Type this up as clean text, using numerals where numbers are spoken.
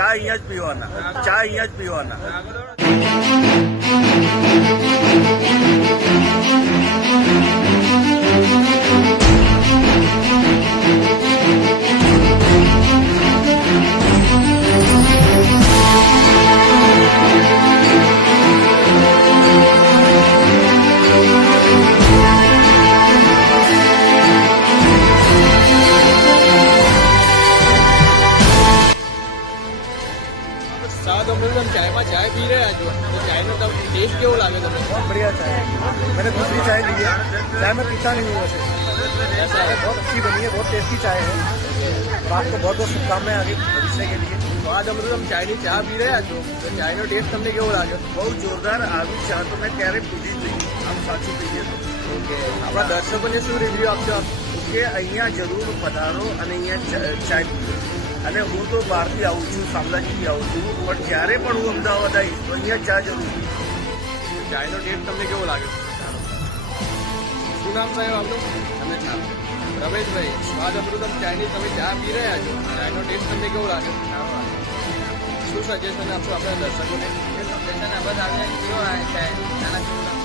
ચા અહીંયા જ પીવાના, ચા અહીંયા જ પીવાના. साथ हम लोग चाय में चाय पी रहे हैं जो तो चाय में तब टेस्ट क्यों लागे तुम्हें? बहुत बढ़िया चाय है. मैंने दूसरी चाय ली है. चाय में पीता नहीं हूँ वैसे. ऐसा है. बहुत अच्छी बनी है, बहुत टेस्टी चाय है. और आपको बहुत बहुत शुभकामनाएं आगे भविष्य के लिए. तो आज हम लोग चाय ની ચા પી રહ્યા છો તો ચાય નો ટેસ્ટ તમને કેવો લાગ્યો? બહુ જોરદાર આવી ચા તો મેં ક્યારેય પીધી જ નહીં. આમ સાચું કહીએ તો ઓકે, આપણા દર્શકોને શું રિવ્યુ આપશો આપ? કે અહીંયા જરૂર પધારો અને અહીંયા ચાય પીવો. અને હું તો બહારથી આવું છું, શામળાજીથી આવું છું, પણ જ્યારે પણ હું અમદાવાદ આવીશ તો અહીંયા ચા જરૂર પીવીશ. ચાયનો ટેસ્ટ તમને કેવો લાગ્યો? શું નામ સાહેબ આપનું? રમેશભાઈ, સ્વાદ અમૃતમ ચાયની તમે ચા પી રહ્યા છો, ચાયનો ટેસ્ટ તમને કેવો લાગ્યો? શું સજેશન આપશો આપણા દર્શકોને? સજેશન આપણે કેવો આવે ચાય નાના છોકરા